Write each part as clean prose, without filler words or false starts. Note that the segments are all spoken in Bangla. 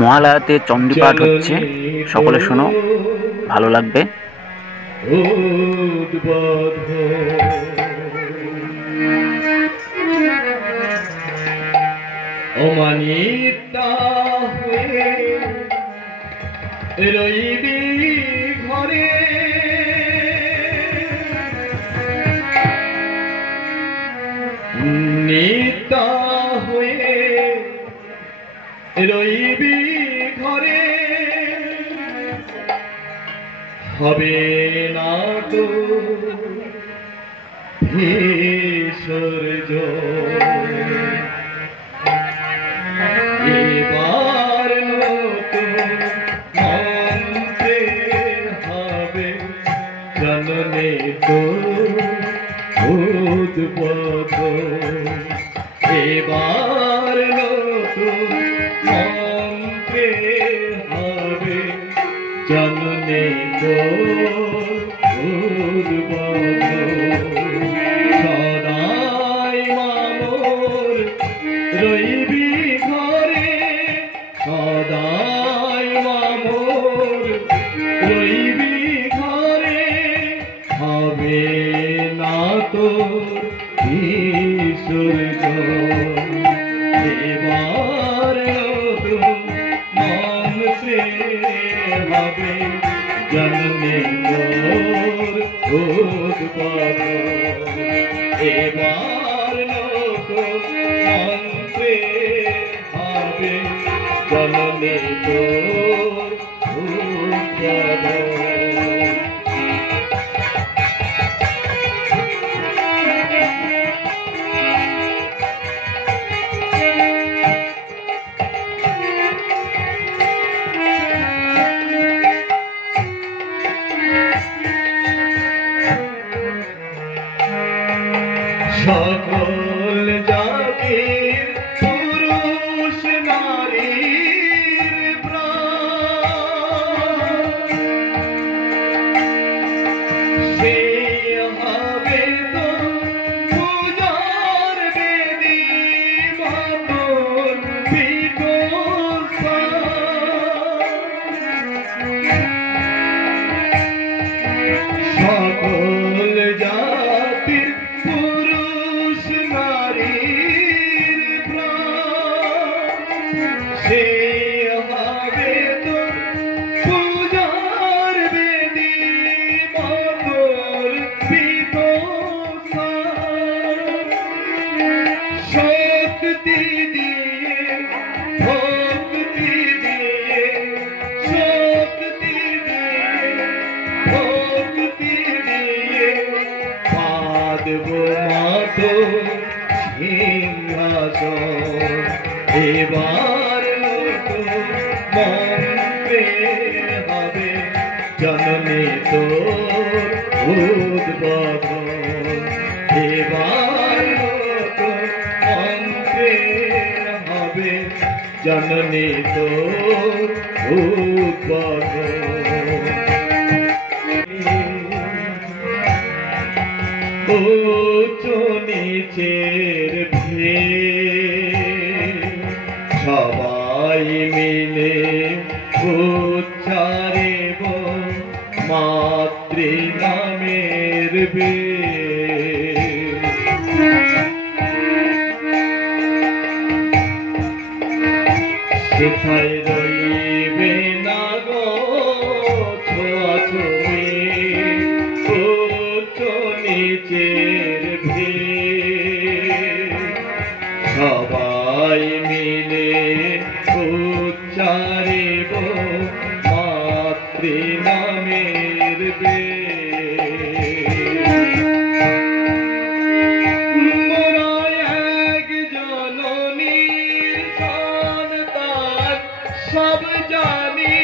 মহালয়াতে চণ্ডীপাঠ হচ্ছে, সকলে শোনো, ভালো লাগবে। অমানিতা হয়ে রইবি ঘরে, নিতা হয়ে রইবি ঘরে, হবে না তো বিসর্জন। এবার নতুন মন্ত্রে হবে জননে তো উদ্বোধন। এবার নতুন মন্ত্রে হবে জননে তো উদ্বোধন। সদাই মামোর রইবি ঘরে, সদাই মামোর রইবি ঘরে, হবে না তো বিসর্জন। এবার নতুন মন্ত্রে হবে জন্মে তোর উদ্বোধন। এবার নতুন মন্ত্রে হবে জন্মে তোর উদ্বোধন। সকল জাতির পুরুষ নারীর প্রাণ, সে হবে তো পূজার বেদী মাতর পীঠস্থান। সকল জাতির পুরুষ নারীর প্রাণ, সে হবে তো পূজার বেদী মাতর পীঠস্থান। শক্তি দিয়ে ভক্তি দিয়ে, শক্তি দিয়ে ভক্তি দিয়ে পাদব মাতো সিংহাসন। এবার নতুন মন্ত্রে হবে জননে তোর উদ্বোধন। এবার নতুন মন্ত্রে হবে জননে তোর উদ্বোধন। উচ্চ নিচের ভেদ সবাই মিলে উচ্চারিব মাতৃ নামের বেদ। সেথায় রইবে না গো ছোঁয়াছুঁয়ি, উচ্চ নিচের ভেদ সবাই মিলে উচ্চারিব মাতৃ নামের বেদ। মোরা এক জননীর সন্তান সব জানি,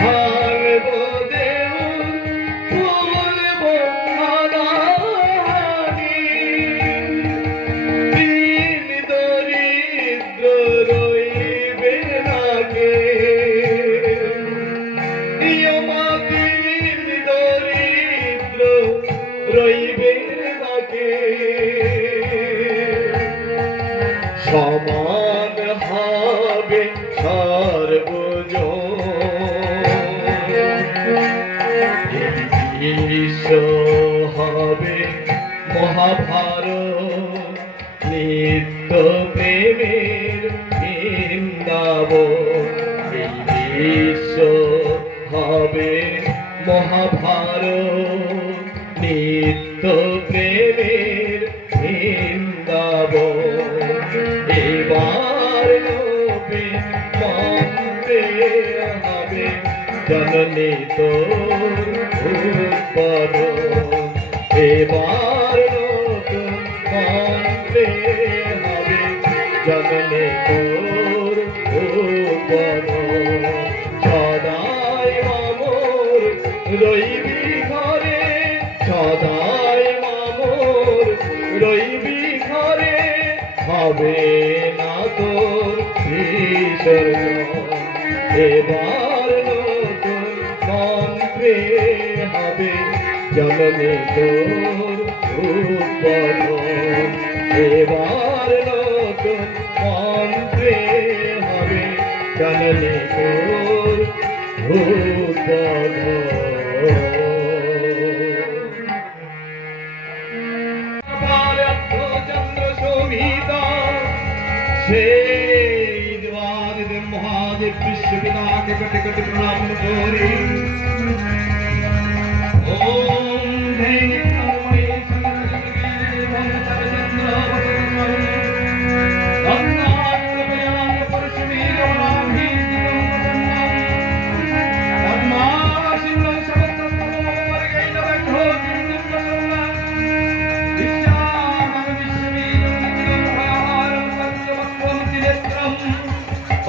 সব জানি সমান হবে সর্বজন বিশ্ব হবে মহাভারত নিত্য প্রেমের বৃন্দাবন এই বিশ্ব হবে মহাভারত নিত্য প্রেমের বৃন্দাবন এবার নবে মন্ত্রে হবে জননী তোর উৎপাদন এবার নতুন মন্ত্রে হবে জননী তোর উৎপাদন সদাই মামোর রইবি ঘরে সদাই মামোর রইবি ঘরে হবে না তোর বিসর্জন এবার নতুন মন্ত্রে হবে জননী তোর উৎপাদন এবার নতুন মন্ত্রে হবে জননী তোর উৎপাদন महादेव विश्व पिता के कट कट प्रणाम करें ओम दैनिक कर्मणि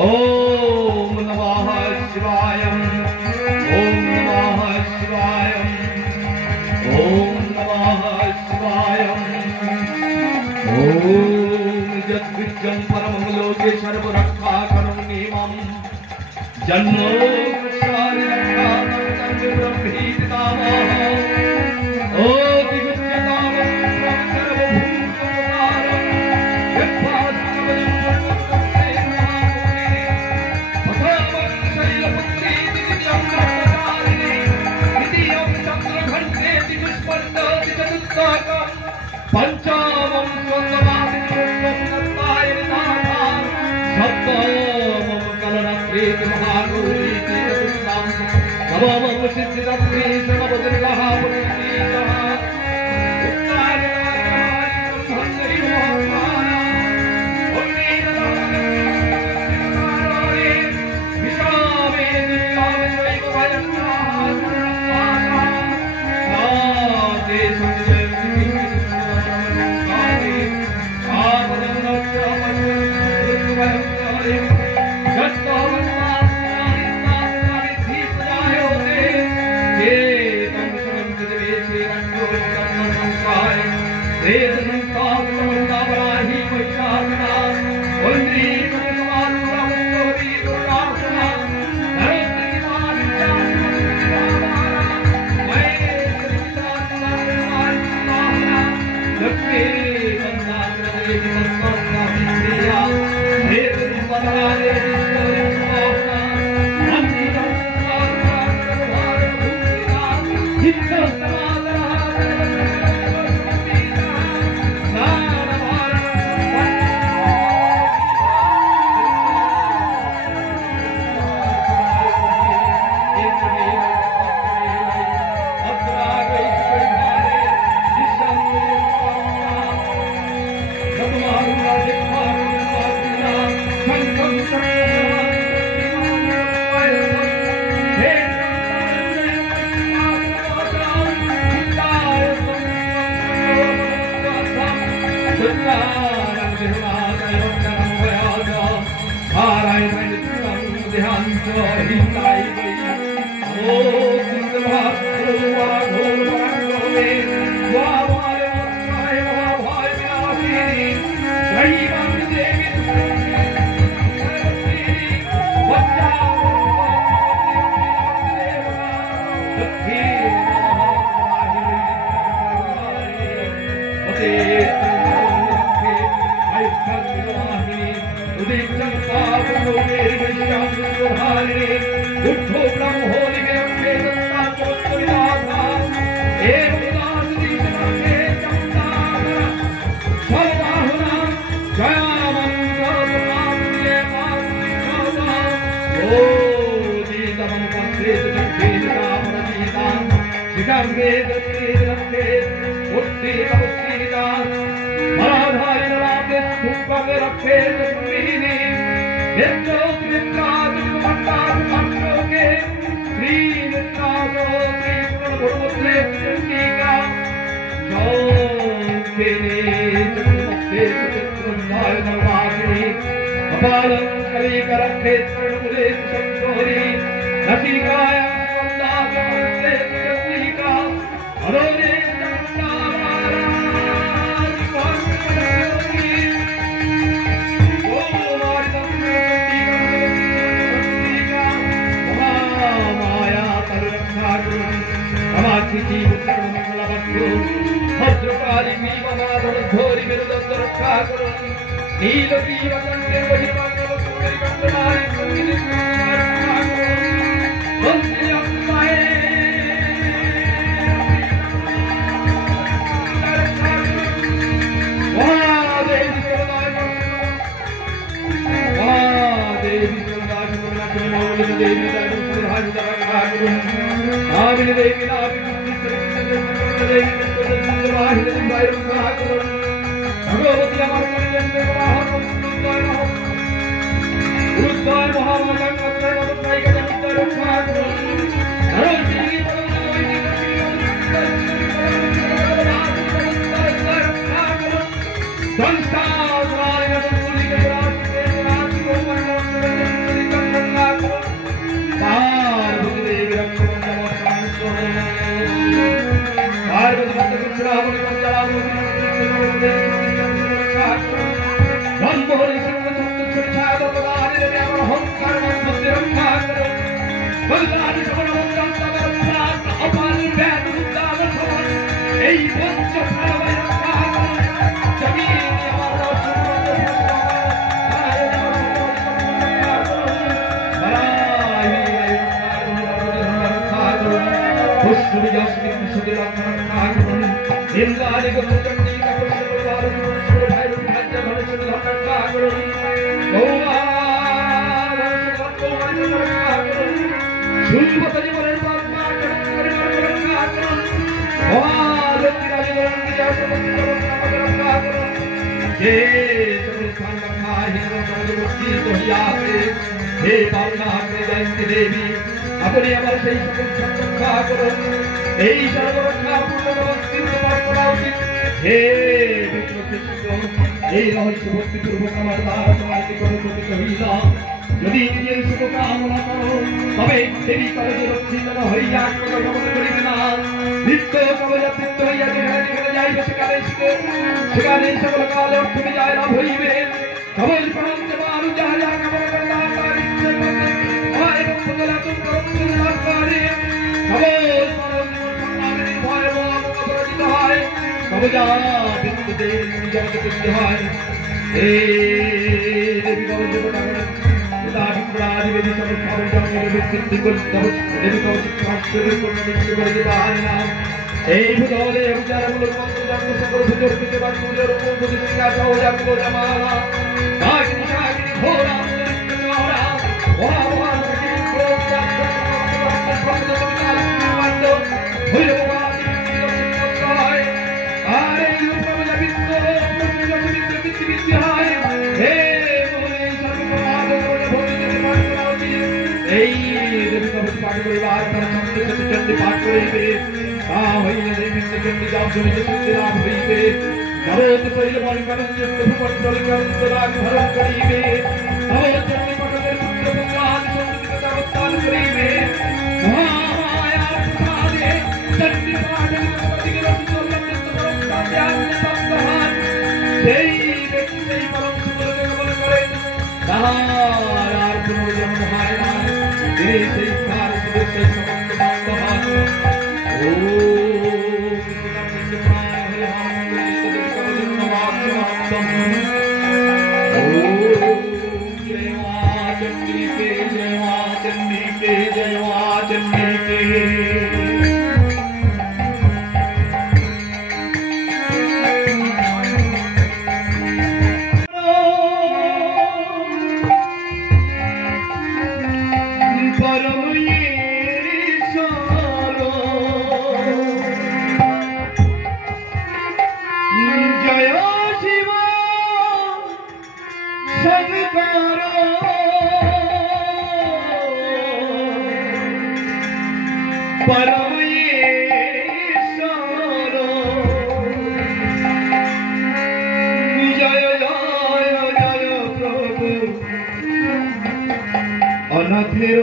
ओम नमः शिवाय ओम नमः शिवाय ओम नमः शिवाय ओम जगद्विजं परमं लोके सर्वरक्षाकरं निमं जन्मो सारि रक्षाकरं ब्रह्मीपितामहः ओ दिव्यतामं सर्वभूतकारं यद्भासकवयं पंचामं स्वंगमादित्य सप्तमं कलरात्रि महागौरी नवमं सिद्धिदात्री सर्वभद्रः पुण्यः उदीप्तं पापं लोकेरि वैश्यां विश्वधारिणे उद्धो ब्रह्मोरि विरक्ते दत्तात्मवत्सविदाता एवं दासदीशमर्थे चमत्कारा सर्वाहुना जयामङ्गलमाप्ये माप्येकाता ओ दीतमनुपस्येत चक्रेण रामरचयितां शिखर्वेदत्रेदत्ते उत्तीतमुत्तीता मराधारिण रामे सुखमे रक्षे चक्रीनि नित्योत्रित्रादुर्गमण्डादुर्गमण्डोके श्रीनित्रादो श्रीपुरमुद्रे चण्डिका सौखेने चतुर्मुक्ते चतुर्मुद्धाय धर्माग्नि अपालं कलिकरक्षे त्रिणमुले संतोरि नसिकायां स्कन्दागमन्ते चण्डिका अरोरे भद्रकाली नीलमाधवधोरी मेरुदत्त रक्षा करो नीलतीर कंठे बहिर्वांगव सूर्य कंठनाय संगीत रक्षा करो वंदे अम्बाए महादेवी सर्वदाय महादेवी देवी आविन देवी नाविन भगवती আমার কল্যাণে বাহন উদ্দয় নহ উদ্দয় মহামঙ্গল কর্তৃ নবতাইকে জগৎ রক্ষা করুন ধরণী রক্ষা করুন সংসার রায় নবুলিকে রাজকে রাজ গোমন মন্দিরে রক্ষা করুন পার্বতী দেবী রক্ষা করুন पार्वती माता के श्रावण को जलाओ ब्रह्मोरि सिंह सत्य छाद पदारि रे अमर हंकार मध्य रक्षा करो बलदारी समन मंगल तवर प्रात अपानि व्याध उद्दाम समन এই পঞ্চ প্রাণবায় রক্ষা করো জমিনে আমার निंदारी को चंडी का पुष्प वार पुष्प भाई भाज्य धनुष धन का करो गौवार को मन रखा करो शुभ जीवन परमा कर रखा करो और तिराजी रंग या सब रखा करो हे सब स्थान रखा है सर्वमुक्ति तो याते हे भावना के जयंती देवी अपने अमर से सब रखा करो এই সর্বরক্ষা পূর্ণবস্তির করা উচিত হে বিষ্ণু এই রহস্য ভক্তি পূর্বক আমার দ্বারা তোমাকে কোনো প্রতি হইলা যদি নিজের শুভ কামনা করো তবে দেবী কবচে রক্ষিত হইয়া গমন করিবে না নিত্য কবচাতীত হইয়া যেখানে যাইবে সেখানে সকল কাল অর্থ বিজয় লাভ হইবে কবচ প্রান্ত মানু যাহা যাহা কামনা করলা তার ইচ্ছে মতে হয় এবং বদলা তো করতে লাভ করে কবচ कबजा बिंद देवी जगत कुछ है हे देवी कबज बटाकर यदा विप्रादि वेदी सब खबर जाने विचित्र कुल तब देवी कबज आश्चर्य को निश्चय कर देता है ना এই ভুজলে বিচার মূল মন্ত্র জন্ম সকল ভুজর থেকে বাদ ভুজর উপর প্রতিষ্ঠা সহ জাগত জামালা কাকিনী কাকিনী ঘোরা ঘোরা ওহা ওহা নকি ক্রোধ শব্দ সমাল মাত্র হইল चंडी पाठ करेंगे हईले देवी चंडी जाप जनित सिद्धि लाभ होइबे जरोत पहिले मन करन प्रभु मंडल करन राग भरण करिबे नव चंडी पठने पुत्र भगवान संस्कृत का अवतार करिबे महामाया प्रसादे चंडी पाठ पति के रस लब्ध परम त्याग संतहान सेई व्यक्ति सेई परम सुंदर गमन करे तार पुनर्जन्म हाय ना तेरे से कार से संबंध बांधवान ओ পরমেশ্বর জয় জয় জয় প্রভু অনাথের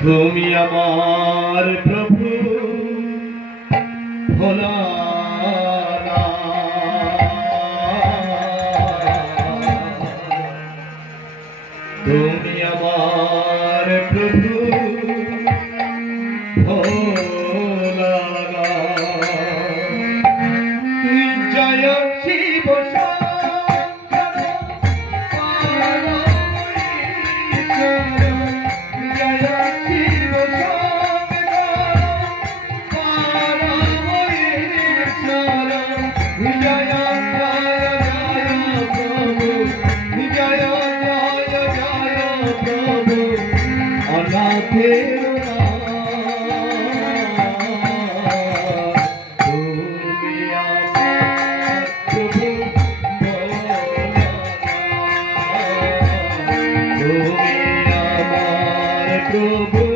তুমি আমার প্রভু ভোলানাথ তুমি আমার প্রভু ভোলানাথ জয় শিব প্রভু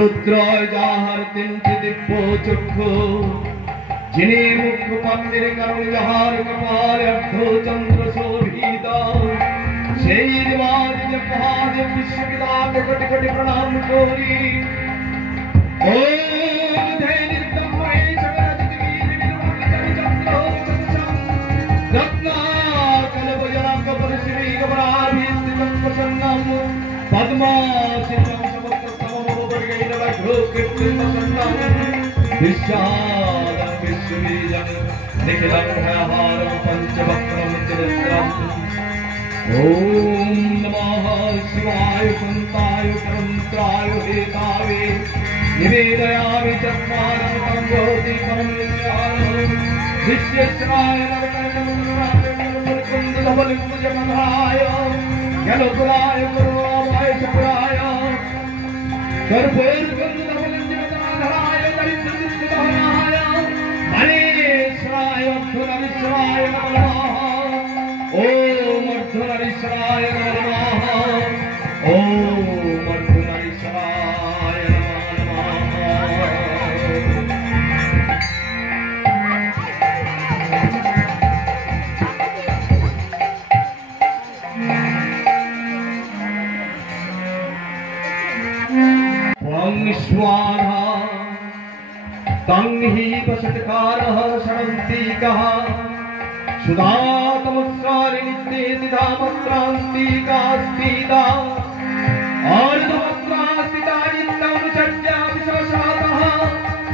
রুদ্রয় যাহার তিনটি দিব্য চক্ষু, যিনি মুখপাত্রের কারণ যাহার কপালে অর্ধচন্দ্র শোভিত, সেই দেবাদিদেব মহাদেব বিশ্বপিতাকে কোটি কোটি প্রণাম করি। ওম ধৈর্যময় সকলজগবীর নির্মলকারি চন্দ্র রত্নাকলবজনাঙ্গ পরিশ্রীগমনাভিস্থিতং প্রসন্নম পদ্মাসিতং সমগ্রতমমবর্গৈরবঘ্রকীর্তিতসন্নম विश्वादं विश्वबीजं निखिलं भयाहारं पंचवक्त्रं चिरस्त्रम्। ॐ नमः शिवाय शान्ताय परमत्राय हेतावे निवेदयामि चत्वारं तं भवति परं विश्वानं विश्वेश्वराय नवकुन्दधवलिङ्गजमधाय ज्ञानपुराय करुणामय चक्राय कर्पूरगन्धवलिङ्गजमधाय दरिद्रदुःखदहनाय महेश्वराय अर्धनारीश्वराय नमः। ओम अर्धनारीश्वराय नमः। ओम अर्धनारीश्वराय स्वाहा तं हि वसत्कारः शरन्तिकः सुधातमस्वारिनित्येतिधामत्रान्तिकास्तिदा अर्धमत्रास्तिदा नित्यमनुचर्या विश्वशातः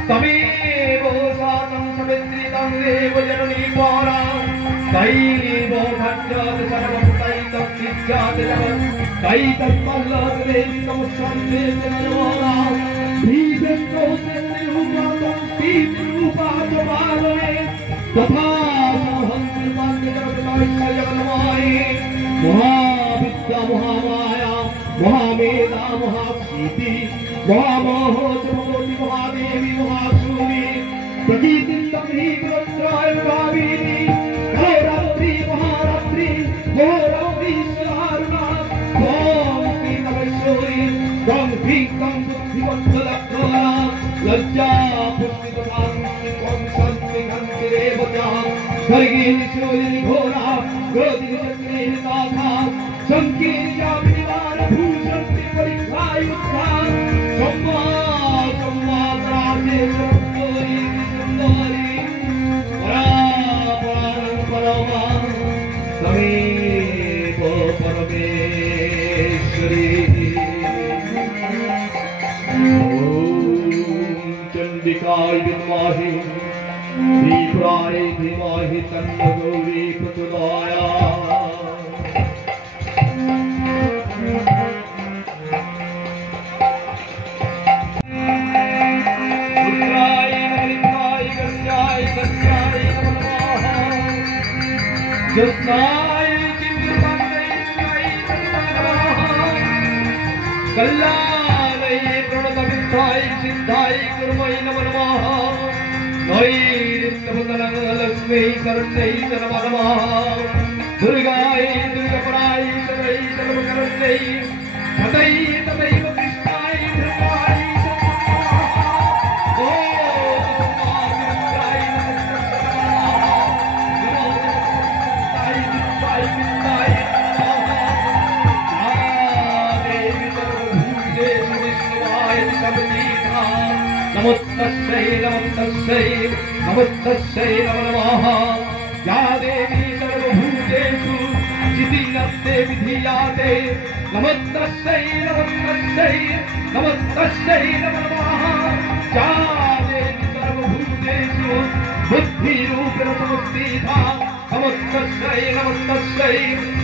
तमेव सातं समित्रितं देव जननी पारा तैव भद्रात् सर्वभूतैतत्सिद्ध्यात् जगत् तैतत्पल्लवदेवी नमस्ते जनमाना भीषणो सेन्द्रिरूपातं पीतरूपाचमालये तथा सहंकृपान्यजगन्माये महाविद्या महामाया महामेधा महाशीति महामोहो चमकोटि महादेवी महासूरि प्रतीतिन्दं हि गुरुत्राय भाविनी घोरावती महारात्रि घोरावती स्वारुणा ओम श्री नमश्वरी गं भीकं बुद्धिवत्तलक्ष्मणा लज्जा पुष्टिततांसि त्वं शान्ति घन्ति देवता स्वर्गीनि शूलिनि घोरा क्रोधिनि चक्रेण ताथा संकीर्यामि निवार भूषन्ति परिघ्रायुद्धा सम्मा सम्मा राजे सुन्दरी सुन्दरी परापरं परमा समेव परमेश्वरी। चंडिकाय विद्महे त्रिपुराय धीमहि तन्नो गौरी प्रचोदयात्। रुद्राय नमः गंगाय सत्याय नमः ज्योत्स्नाय चिन्मयाय नमः कल्याणय प्रणतविद्धाय सिद्धाय कुर्मै नमः नैरित्यवदनलक्ष्मै शरण्यै नमः दुर्गाय दुर्गपराय सर्वै सर्वकरण्यै तथै तथैव कृष्णाय धृताय नमोस्तस्यै नमोस्तस्यै नमोस्तस्यै नमो नमः। या देवी सर्वभूतेषु जितिनत्ते विधीयाते नमोस्तस्यै नमोस्तस्यै नमोस्तस्यै नमो नमः। या देवी सर्वभूतेषु बुद्धिरूपेण संस्थिता नमोस्तस्यै नमोस्तस्यै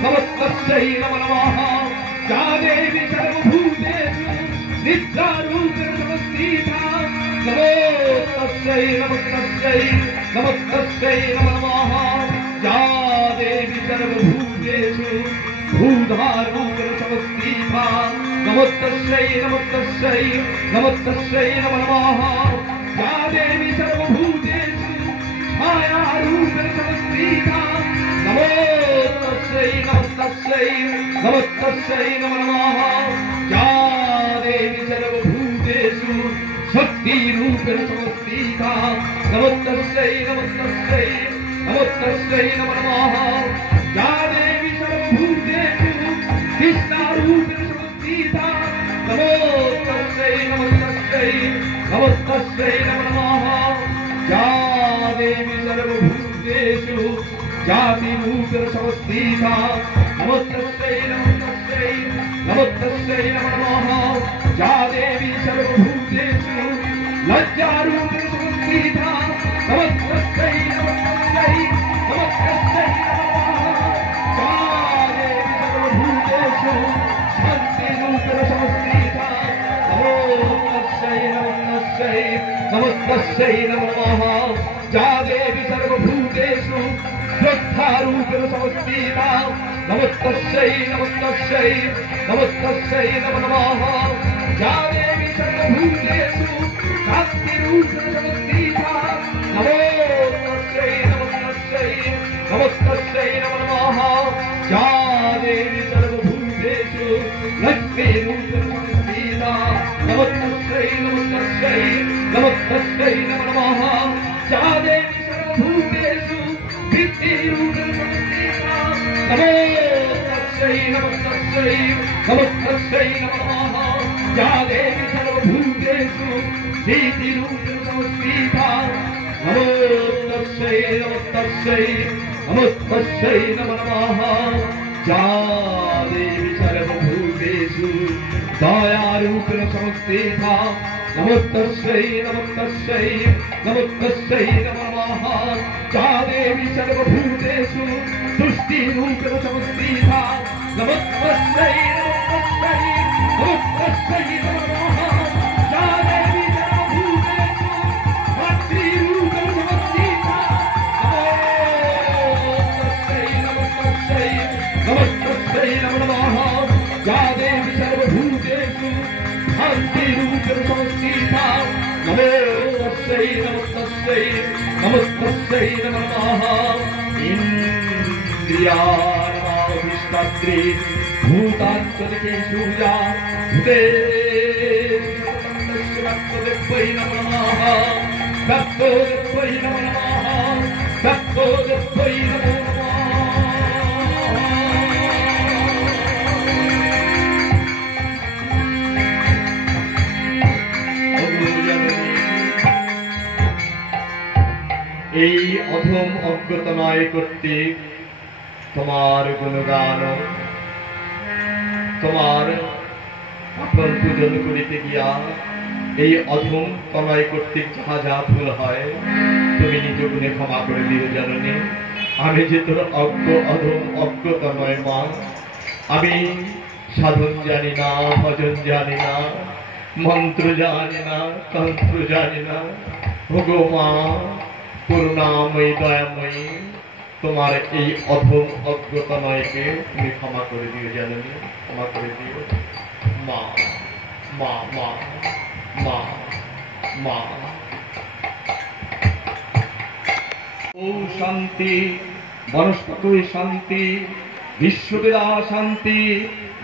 नमोस्तस्यै नमो नमः। या देवी सर्वभूतेषु निद्रारूपेण संस्थिता नमोस्तस्यै नमोस्तस्यै नमोस्तस्यै नमो नमः। या देवी सर्वभूतेषु भूधारूपेण संस्थिता नमोस्तस्यै नमोस्तस्यै नमोस्तस्यै नमो नमः। या देवी सर्वभूतेषु छायारूपेण संस्थिता नमोस्तस्यै नमोस्तस्यै नमोस्तस्यै नमो नमः। या देवी सर्वभूतेषु रूपेण समस्थिता नमस्तस्यै नमस्तस्यै नमस्तस्यै नमो नमः या देवी सर्वभूतेषु कृष्णारूपेण समस्थिता नमस्तस्यै नमस्तस्यै नमस्तस्यै नमो नमः या देवी सर्वभूतेषु जातिरूपेण समस्थिता नमस्तस्यै नमस्तस्यै नमस्तस्यै नमो नमः या देवी सर्वभूतेषु लज्जारूपेण समस्थिता नमस्तस्यै नमस्तस्यै नमस्तस्यै नमो नमः या देवी सर्वभूतेषु श्रद्धारूपेण समस्थिता नमस्तस्यै नमस्तस्यै नमस्तस्यै नमो नमः या देवी सर्वभूतेषु शान्तिरूपेण समस्थिता नमस्तस्यै नमस्तस्यै नमस्तस्यै नमो नमः या देवी सर्वभूतेषु लक्ष्मीरूपेण समस्थिता नमस्तस्यै नमस्तस्यै नमस्तस्यै नमो नमः या देवी सर्वभूतेषु विद्यारूपेण समस्थिता नमस्तस्यै नमस्तस्यै नमस्तस्यै नमो नमः या देवी सर्वभूतेषु सिद्धिरूपेण समस्थिता नमस्तस्यै नमस्तस्यै नमस्तस्यै नमो नमः या देवी सर्वभूतेषु दयारूपेण समस्थिता नमस्तस्यै नमस्तस्यै नमस्तस्यै नमो नमः या देवी सर्वभूतेषु तुष्टिरूपेण समस्थिता नमस्तस्यै नमस्तस्यै नमस्तस्यै नमो नमः या देवी सर्वभूतेषु मातृरूपेण समस्थिता नमस्तस्यै नमस्तस्यै नमो नमः या देवी सर्वभूतेषु शान्तिरूपेण समस्थिता नमस्तस्यै नमस्तस्यै नमस्तस्यै नमो नमः इन्द्रियाणामधिष्ठात्री भूताञ्चलिकेषु या भूतेष्वै नमो नमः भक्तोदेवै नमो नमः भक्तोदेवै नमो नमः এই অধম অজ্ঞতনয় কর্তৃক তোমার গুণগান তোমার আপন পূজন করিতে গিয়া এই অধম তনয় কর্তৃক যাহা যা ভুল হয় তুমি নিজ গুণে ক্ষমা করে দিও জননী। আমি যে তোর অজ্ঞ অধম অজ্ঞতনয় মা, আমি সাধন জানি না, ভজন জানি না, মন্ত্র জানি না, তন্ত্র জানি না। ওগো মা করুণাময়ী দয়াময়ী, তোমার এই অধম অজ্ঞতনয়কে তুমি ক্ষমা করে দিও জননী, ক্ষমা করে দিও মা মা মা মা মা। ও শান্তি, বনস্পতি শান্তি, বিশ্ববেদা শান্তি,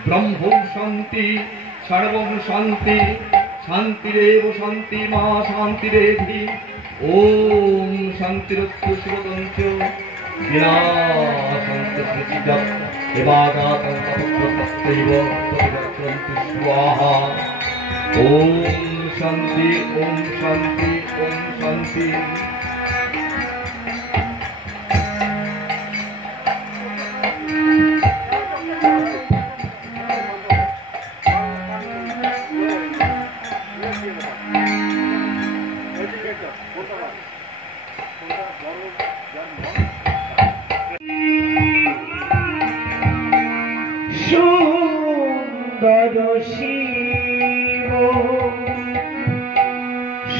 ব্রহ্ম শান্তি, সর্বম শান্তি, শান্তিরেব শান্তি মা শান্তিরেধি। ওম শান্তিরস্তু শিবতঞ্চ বিনাশন্তু সৃজিজৎ এবাগাতং তপস্যৈব তপস্যন্তু স্বাহা। ওম শান্তি ওম শান্তি ওম শান্তি। সুন্দর শিব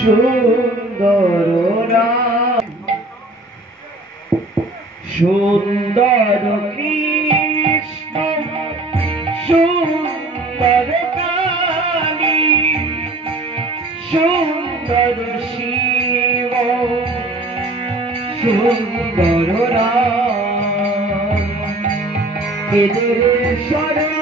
সুন্দর রাম, সুন্দর কৃষ্ণ সুন্দর কালী, সুন্দর শিব সুন্দর রাম। এদের শরণ